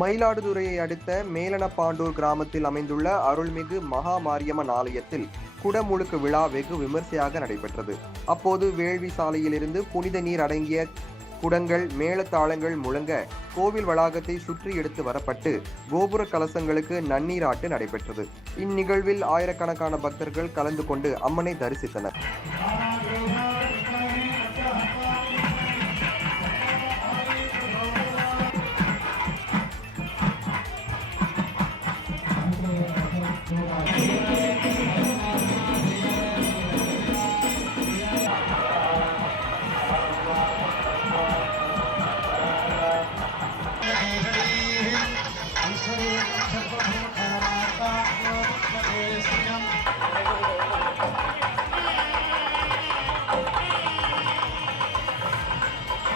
மயிலாடுதுறையை அடுத்த மேலனப்பாண்டூர் கிராமத்தில் அமைந்துள்ள அருள்மிகு மகா மாரியம்மன் ஆலயத்தில் குடமுழுக்கு விழா வெகு விமர்சையாக நடைபெற்றது. அப்போது வேள்வி சாலையிலிருந்து புனித நீர் அடங்கிய குடங்கள் மேளதாளங்கள் முழங்க கோவில் வளாகத்தை சுற்றி எடுத்து வரப்பட்டு கோபுர கலசங்களுக்கு நன்னீராட்டு நடைபெற்றது. இந்நிகழ்வில் ஆயிரக்கணக்கான பக்தர்கள் கலந்து கொண்டு அம்மனை தரிசித்தனர்.